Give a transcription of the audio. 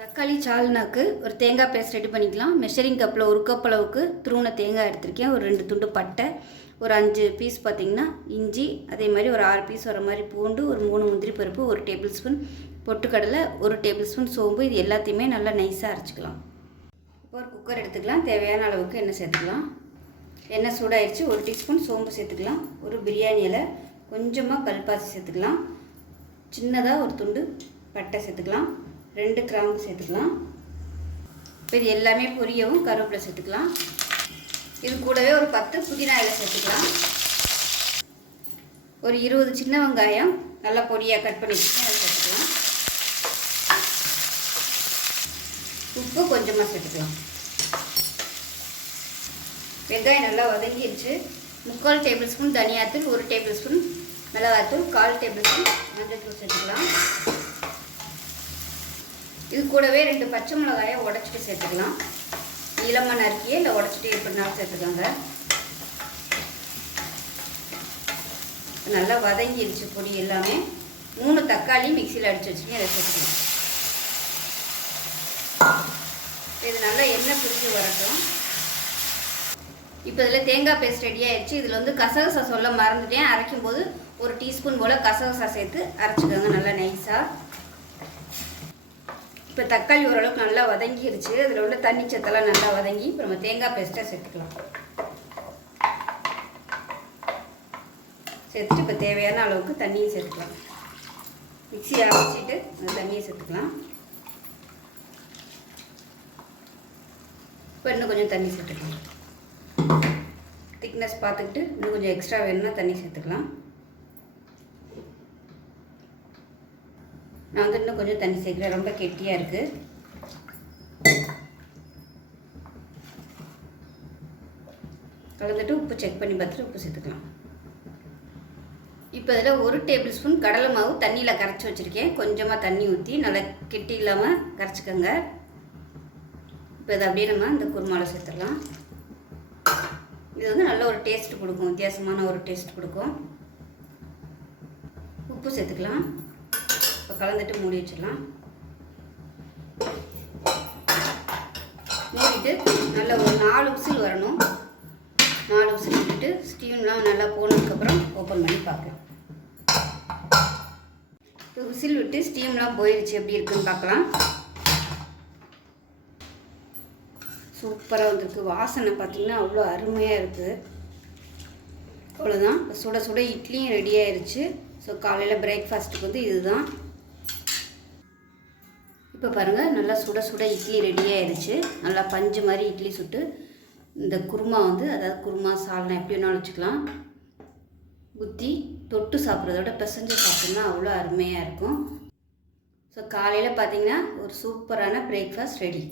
தக்காளி சால்னாக்கு ஒரு தேங்காய் பேஸ்ட் ரெடி பண்ணிக்கலாம். மெஷரிங் கப்பில் ஒரு கப் அளவுக்கு துருவின தேங்காய் எடுத்திருக்கேன். ஒரு 2 துண்டு பட்டை, ஒரு 5 பீஸ் பார்த்திங்கன்னா இஞ்சி, அதே மாதிரி ஒரு 6 பீஸ் வர மாதிரி பூண்டு, ஒரு 3 முந்திரி பருப்பு, 1 டேபிள் ஸ்பூன் பொட்டுக்கடலை, 1 டேபிள் ஸ்பூன் சோம்பு. இது எல்லாத்தையுமே நல்லா நைஸாக அரைச்சிக்கலாம். இப்போ ஒரு குக்கர் எடுத்துக்கலாம். தேவையான அளவுக்கு எண்ணெய் சேர்த்துக்கலாம். எண்ணெய் சூடாகிடுச்சு. 1 டீஸ்பூன் சோம்பு சேர்த்துக்கலாம். ஒரு பிரியாணி இலை, கொஞ்சமாக கல்பாசி சேர்த்துக்கலாம். சின்னதாக ஒரு துண்டு பட்டை சேர்த்துக்கலாம். 2 கிராம்பு சேர்த்துக்கலாம். இப்போ இது எல்லாமே பொரியவும் கருவேப்பிலை சேர்த்துக்கலாம். இது கூடவே ஒரு 10 புதினா இலை சேர்த்துக்கலாம். ஒரு 20 சின்ன வெங்காயம் நல்லா பொடியாக கட் பண்ணி வச்சுக்கேன், அதை சேர்த்துக்கலாம். உப்பு கொஞ்சமாக சேர்த்துக்கலாம். வெங்காயம் நல்லா வதங்கிடுச்சு. 3/4 டேபிள் ஸ்பூன் தனியாத்தூள், 1 டேபிள் ஸ்பூன் மிளகாத்தூள், 1/4 டேபிள் ஸ்பூன் மஞ்சள்தூள் சேர்த்துக்கலாம். இது கூடவே 2 பச்சை மிளகாயை உடச்சிட்டு சேர்த்துக்கலாம். நீளமாக நறுக்கியே இல்லை உடச்சிட்டு எப்படினாலும் சேர்த்துக்கோங்க. நல்லா வதங்கிடுச்சு பொடி எல்லாமே. 3 தக்காளி மிக்சியில் அடித்து வச்சுக்கேன், அதை சேர்த்துக்கலாம். இது நல்லா எண்ணெய் பிரிஞ்சு வரட்டும். இப்போ இதில் தேங்காய் பேஸ்ட் ரெடி ஆகிடுச்சு. இதில் வந்து கசகசா சொல்ல மறந்துட்டேன். அரைக்கும் போது 1 டீஸ்பூன் போல் கசகசா சேர்த்து அரைச்சிக்கோங்க நல்லா நைஸாக. இப்போ தக்காளி ஓரளவுக்கு நல்லா வதங்கிடுச்சு. அதில் உள்ள தண்ணி சத்தெல்லாம் நல்லா வதங்கி இப்போ நம்ம தேங்காய் பேஸ்ட்டை சேர்த்துக்கலாம். சேர்த்துட்டு இப்போ தேவையான அளவுக்கு தண்ணியும் சேர்த்துக்கலாம். மிக்சியை அரைச்சிட்டு அந்த தண்ணியை சேர்த்துக்கலாம். இப்போ இன்னும் கொஞ்சம் தண்ணி சேர்த்துக்கலாம். திக்னஸ் பார்த்துக்கிட்டு இன்னும் கொஞ்சம் எக்ஸ்ட்ரா வேணும்னா தண்ணி சேர்த்துக்கலாம். நான் வந்து இன்னும் கொஞ்சம் தண்ணி சேர்க்குறேன், ரொம்ப கெட்டியாக இருக்குது. கலந்துட்டு உப்பு செக் பண்ணி பார்த்துட்டு உப்பு சேர்த்துக்கலாம். இப்போ இதில் 1 டேபிள் ஸ்பூன் கடலை மாவு தண்ணியில் கரைச்சி வச்சுருக்கேன். கொஞ்சமாக தண்ணி ஊற்றி நல்லா கெட்டி இல்லாமல் கரைச்சிக்கோங்க. இப்போ இதை அப்படியே நம்ம இந்த குருமாவில் சேர்த்துடலாம். இது வந்து நல்ல ஒரு டேஸ்ட் கொடுக்கும், வித்தியாசமான ஒரு டேஸ்ட் கொடுக்கும். உப்பு சேர்த்துக்கலாம். இப்போ கலந்துட்டு மூடி வச்சிடலாம். மூடிட்டு நல்லா ஒரு 4 விசில் வரணும். 4 விசில் விட்டுட்டு ஸ்டீம்லாம் நல்லா போனதுக்கப்புறம் ஓப்பன் பண்ணி பார்க்கலாம். இப்போ விசில் விட்டு ஸ்டீம்லாம் போயிடுச்சு, எப்படி இருக்குன்னு பார்க்கலாம். சூப்பராக வந்திருக்கு. வாசனை பார்த்திங்கன்னா அவ்வளோ அருமையாக இருக்குது. அவ்வளோதான். சுட சுட இட்லியும் ரெடி ஆயிடுச்சு. ஸோ காலையில் பிரேக்ஃபாஸ்ட்டுக்கு வந்து இதுதான். இப்போ பாருங்கள், நல்லா சுட சுட இட்லி ரெடி ஆயிடுச்சு. நல்லா பஞ்சு மாதிரி இட்லி சுட்டு இந்த குருமா வந்து, அதாவது குருமா சால்னா எப்படி வேணாலும் வச்சுக்கலாம், ஊற்றி தொட்டு சாப்பிட்றதோட பிசைஞ்சு சாப்பிட்டோம்னா அவ்வளோ அருமையாக இருக்கும். ஸோ காலையில் பார்த்திங்கன்னா ஒரு சூப்பரான பிரேக்ஃபாஸ்ட் ரெடி.